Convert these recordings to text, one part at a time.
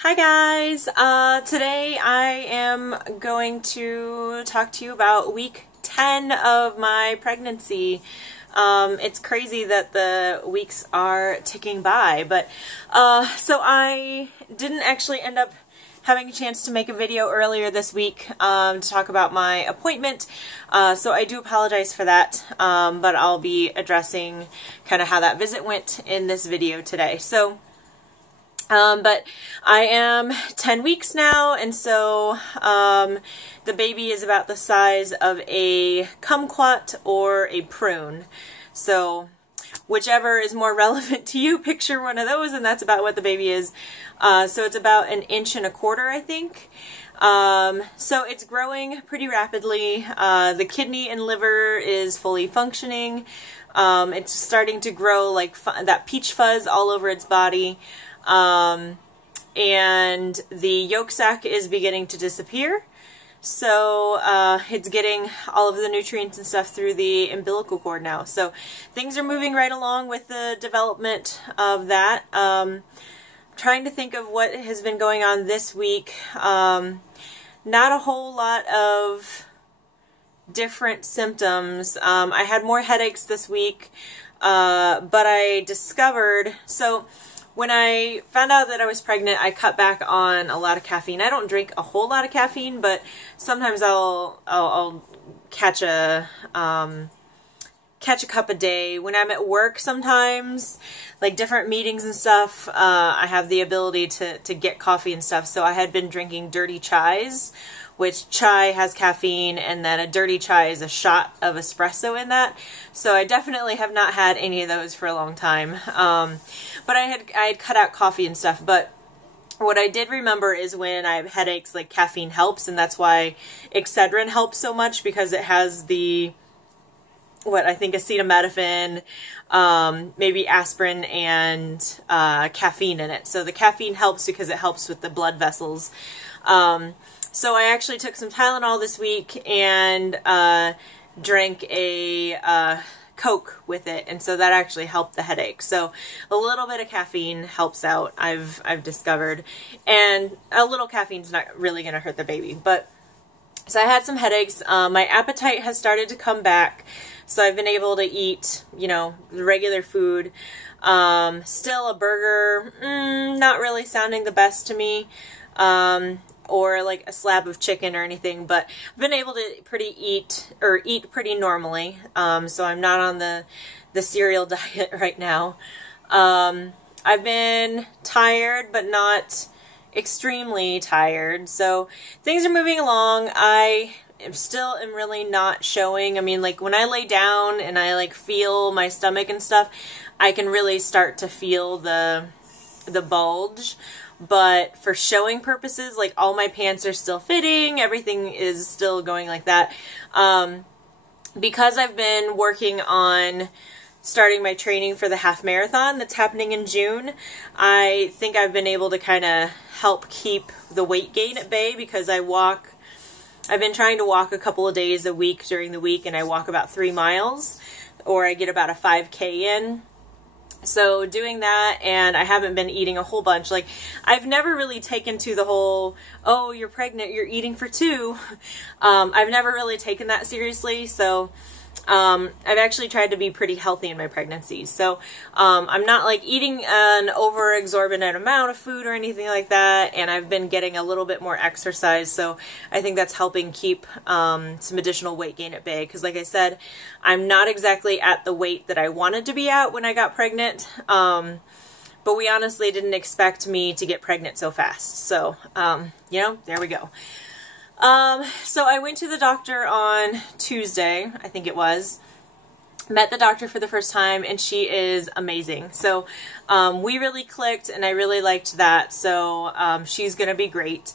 Hi guys! Today I am going to talk to you about week 10 of my pregnancy. It's crazy that the weeks are ticking by, but so I didn't actually end up having a chance to make a video earlier this week to talk about my appointment, so I do apologize for that, but I'll be addressing kind of how that visit went in this video today. But I am 10 weeks now, and so the baby is about the size of a kumquat or a prune. So whichever is more relevant to you, picture one of those, and that's about what the baby is. So it's about 1.25 inches, I think. So it's growing pretty rapidly. The kidney and liver is fully functioning. It's starting to grow like that peach fuzz all over its body. And the yolk sac is beginning to disappear, so it's getting all of the nutrients and stuff through the umbilical cord now. So things are moving right along with the development of that. Trying to think of what has been going on this week. Not a whole lot of different symptoms. I had more headaches this week, but I discovered, when I found out that I was pregnant, I cut back on a lot of caffeine. I don't drink a whole lot of caffeine, but sometimes I'll catch a cup a day. When I'm at work sometimes, like different meetings and stuff, I have the ability to get coffee and stuff. So I had been drinking dirty chais, which chai has caffeine, and then a dirty chai is a shot of espresso in that. So I definitely have not had any of those for a long time. But I had cut out coffee and stuff. But what I did remember is when I have headaches, like caffeine helps, and that's why Excedrin helps so much, because it has the, I think acetaminophen, maybe aspirin, and caffeine in it. So the caffeine helps because it helps with the blood vessels. So I actually took some Tylenol this week and drank a Coke with it, and so that actually helped the headache. So a little bit of caffeine helps out, I've discovered, and a little caffeine's not really going to hurt the baby. But so I had some headaches. My appetite has started to come back, so I've been able to eat, the regular food. Still a burger, not really sounding the best to me. Or like a slab of chicken or anything, but I've been able to eat pretty normally. So I'm not on the cereal diet right now. I've been tired, but not extremely tired. So things are moving along. I still am really not showing. I mean, like when I lay down and I like feel my stomach and stuff, I can really start to feel the bulge. But for showing purposes, like all my pants are still fitting, everything is still going like that. Because I've been working on starting my training for the half marathon that's happening in June, I think I've been able to kind of help keep the weight gain at bay, because I've been trying to walk a couple of days a week during the week, and I walk about 3 miles, or I get about a 5K in. So doing that, and I haven't been eating a whole bunch. Like, I've never really taken to the whole, oh, you're pregnant, you're eating for 2. I've never really taken that seriously. So I've actually tried to be pretty healthy in my pregnancies. So I'm not like eating an over exorbitant amount of food or anything like that, and I've been getting a little bit more exercise, so I think that's helping keep some additional weight gain at bay, because like I said, I'm not exactly at the weight that I wanted to be at when I got pregnant, but we honestly didn't expect me to get pregnant so fast. So there we go. So I went to the doctor on Tuesday, I think it was. Met the doctor for the first time, and she is amazing. So we really clicked, and I really liked that. So she's going to be great.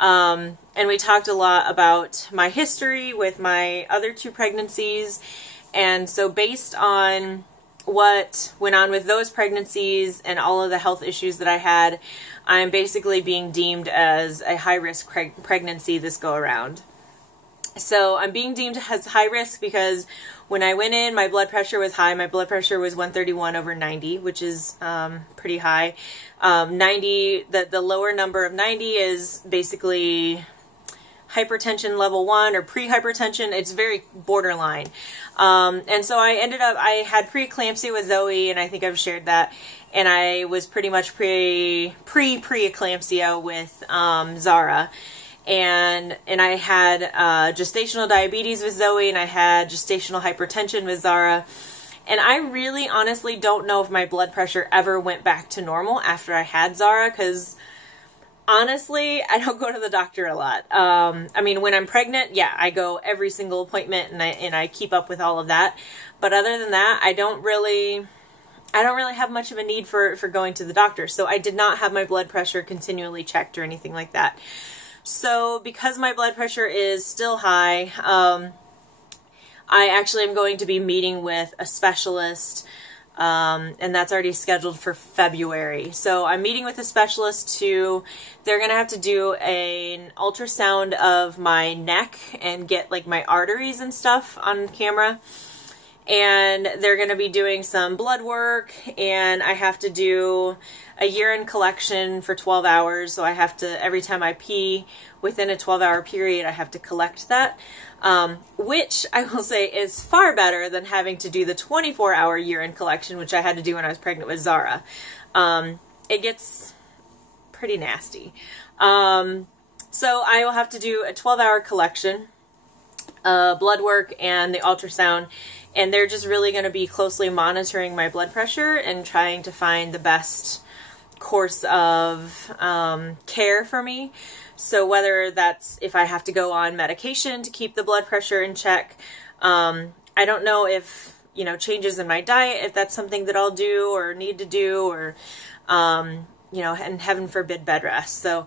And we talked a lot about my history with my other 2 pregnancies. And so based on what went on with those pregnancies and all of the health issues that I had, I'm basically being deemed as a high-risk pregnancy this go around. So I'm being deemed as high risk because when I went in, my blood pressure was high. My blood pressure was 131/90, which is pretty high. 90, the lower number of 90 is basically hypertension level 1 or pre-hypertension. It's very borderline. And so I had preeclampsia with Zoe, and I think I've shared that. And I was pretty much pre-preeclampsia with Zara. And I had gestational diabetes with Zoe, and I had gestational hypertension with Zara. And I really honestly don't know if my blood pressure ever went back to normal after I had Zara, because honestly, I don't go to the doctor a lot. I mean, when I'm pregnant, yeah, I go every single appointment, and I keep up with all of that. But other than that, I don't really have much of a need for going to the doctor. So I did not have my blood pressure continually checked or anything like that. So because my blood pressure is still high, I actually am going to be meeting with a specialist, and that's already scheduled for February. So I'm meeting with a specialist they're going to have to do an ultrasound of my neck and get like my arteries and stuff on camera. And they're going to be doing some blood work, and I have to do a urine collection for 12 hours. So I have to, every time I pee within a 12-hour period, I have to collect that, which I will say is far better than having to do the 24-hour urine collection, which I had to do when I was pregnant with Zara. It gets pretty nasty. So I will have to do a 12-hour collection, blood work, and the ultrasound. And they're just really going to be closely monitoring my blood pressure and trying to find the best course of care for me. So whether that's if I have to go on medication to keep the blood pressure in check, I don't know if, you know, changes in my diet, if that's something that I'll do or need to do, or, you know, and heaven forbid bed rest. So,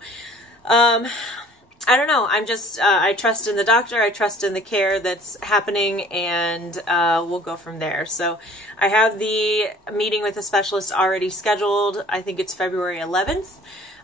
I don't know. I'm just, I trust in the doctor. I trust in the care that's happening, and we'll go from there. So I have the meeting with a specialist already scheduled. I think it's February 11th.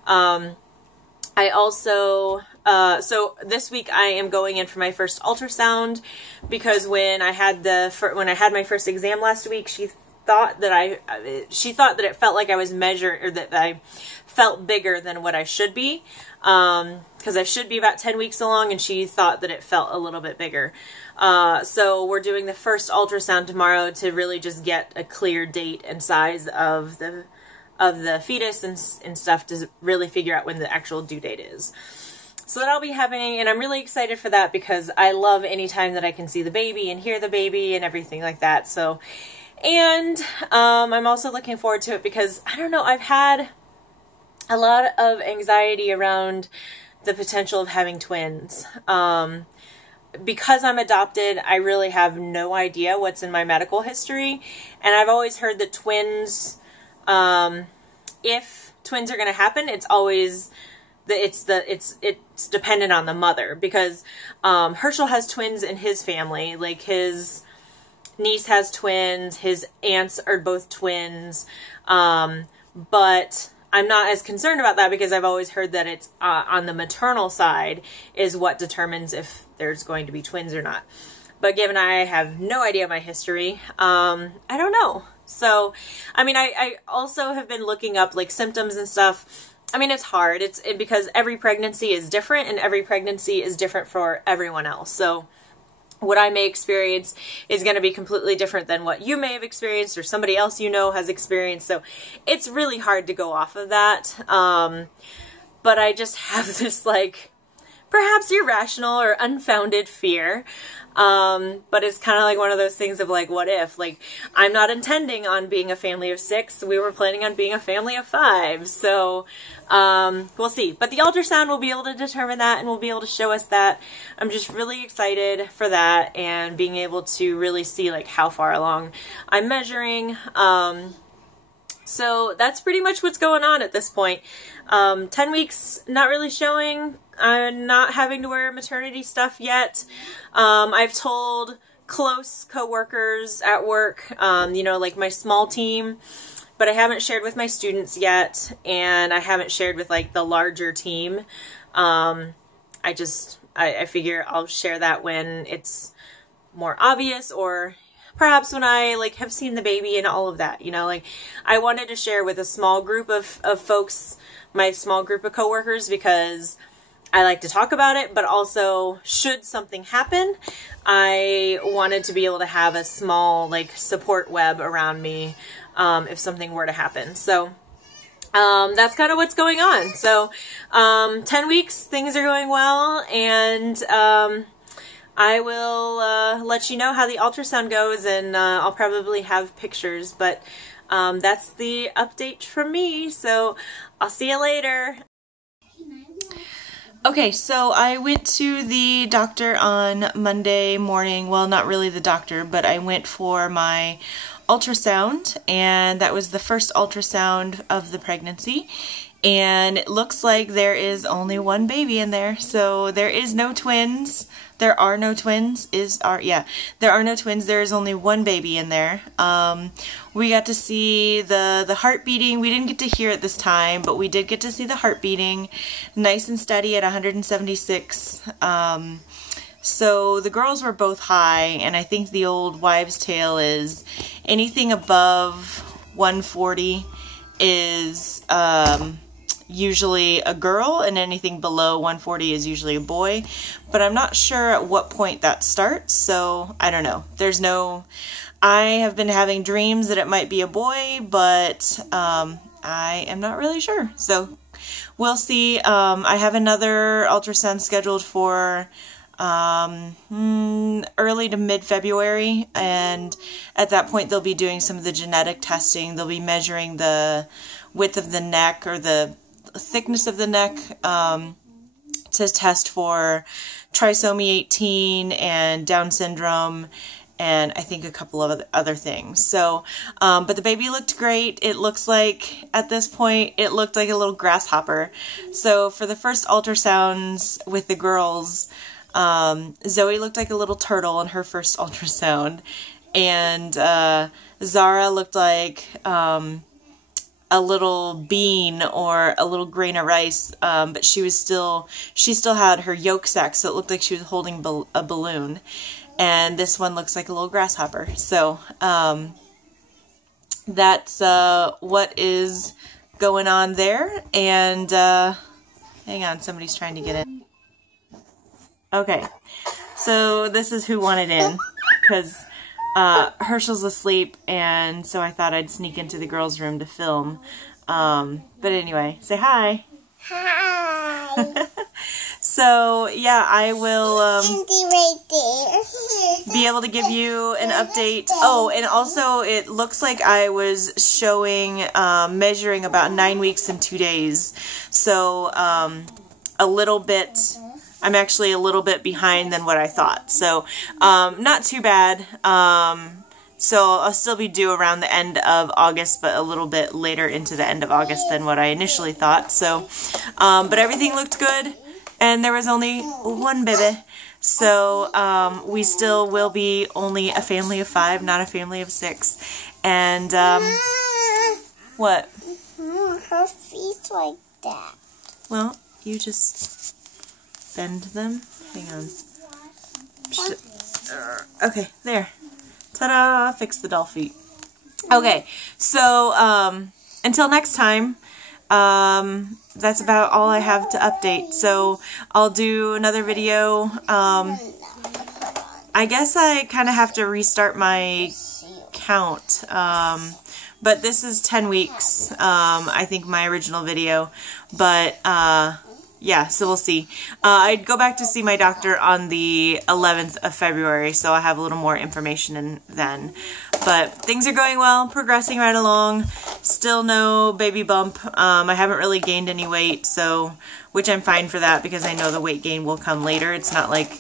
I also, so this week I am going in for my first ultrasound, because when I had my first exam last week, she thought that it felt like I was measured, or that I felt bigger than what I should be. Because I should be about 10 weeks along, and she thought that it felt a little bit bigger. So we're doing the first ultrasound tomorrow to really just get a clear date and size of the fetus and stuff, to really figure out when the actual due date is. So that'll be happening, and I'm really excited for that, because I love any time that I can see the baby and hear the baby and everything like that. So, and I'm also looking forward to it because, I don't know, I've had a lot of anxiety around the potential of having twins. Because I'm adopted, I really have no idea what's in my medical history, and I've always heard that twins, if twins are going to happen, it's always it's dependent on the mother, because Herschel has twins in his family. Like, his niece has twins, his aunts are both twins, but I'm not as concerned about that, because I've always heard that it's on the maternal side is what determines if there's going to be twins or not. But given I have no idea my history, I don't know. So, I mean, I also have been looking up like symptoms and stuff. I mean, it's hard. It's because every pregnancy is different, and every pregnancy is different for everyone else. So what I may experience is going to be completely different than what you may have experienced, or somebody else you know has experienced. So it's really hard to go off of that. But I just have this, like, perhaps irrational or unfounded fear. But it's kind of like one of those things of like, what if? Like, I'm not intending on being a family of 6. We were planning on being a family of 5. So, we'll see. But the ultrasound will be able to determine that, and will be able to show us that. I'm just really excited for that, and being able to really see like how far along I'm measuring. So that's pretty much what's going on at this point. 10 weeks, not really showing. I'm not having to wear maternity stuff yet. I've told close coworkers at work, you know, like my small team, but I haven't shared with my students yet, and I haven't shared with like the larger team. I just, I figure I'll share that when it's more obvious, or perhaps when I like have seen the baby and all of that, you know, like I wanted to share with a small group of folks, my small group of coworkers, because I like to talk about it, but also should something happen, I wanted to be able to have a small like support web around me if something were to happen. So that's kind of what's going on. So 10 weeks, things are going well, and I will let you know how the ultrasound goes, and I'll probably have pictures, but that's the update from me. So I'll see you later. Okay, so I went to the doctor on Monday morning. Well, not really the doctor, but I went for my ultrasound, and that was the first ultrasound of the pregnancy. And it looks like there is only one baby in there, so there is no twins. There are no twins. There are no twins. There is only one baby in there. We got to see the heart beating. We didn't get to hear it this time, but we did get to see the heart beating, nice and steady at 176. So the girls were both high, and I think the old wives' tale is anything above 140 is usually a girl, and anything below 140 is usually a boy, but I'm not sure at what point that starts, so I don't know. I have been having dreams that it might be a boy, but I am not really sure, so we'll see. I have another ultrasound scheduled for early to mid-February, and at that point they'll be doing some of the genetic testing. They'll be measuring the width of the neck, or the thickness of the neck, to test for trisomy 18 and Down syndrome, and I think a couple of other things. So, but the baby looked great. It looks like, at this point, it looked like a little grasshopper. So for the first ultrasounds with the girls, Zoe looked like a little turtle in her first ultrasound, and Zara looked like a little bean or a little grain of rice, but she still had her yolk sac, so it looked like she was holding a balloon. And this one looks like a little grasshopper. So that's what is going on there. And hang on, somebody's trying to get in. Okay, so this is who wanted in, because Herschel's asleep, and so I thought I'd sneak into the girls' room to film. But anyway, say hi. Hi. So yeah, I will right there. be able to give you an update. Oh, and also it looks like I was showing measuring about 9 weeks and 2 days. So a little bit. I'm actually a little bit behind than what I thought. So, not too bad. So I'll still be due around the end of August, but a little bit later into the end of August than what I initially thought. So, but everything looked good, and there was only one baby. So, we still will be only a family of 5, not a family of 6. And, what? Her feet like that. Well, you just bend them. Hang on. Okay, there. Ta-da! Fix the doll feet. Okay, so until next time, that's about all I have to update. So I'll do another video. I guess I kind of have to restart my count. But this is 10 weeks, I think, my original video. But yeah, so we'll see. I'd go back to see my doctor on the 11th of February, so I'll have a little more information then. But things are going well, progressing right along. Still no baby bump. I haven't really gained any weight, so, which I'm fine for that, because I know the weight gain will come later. It's not like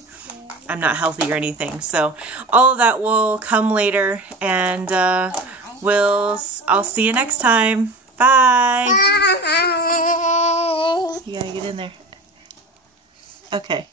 I'm not healthy or anything. So all of that will come later, and I'll see you next time. Bye. Bye. You gotta get in there. Okay.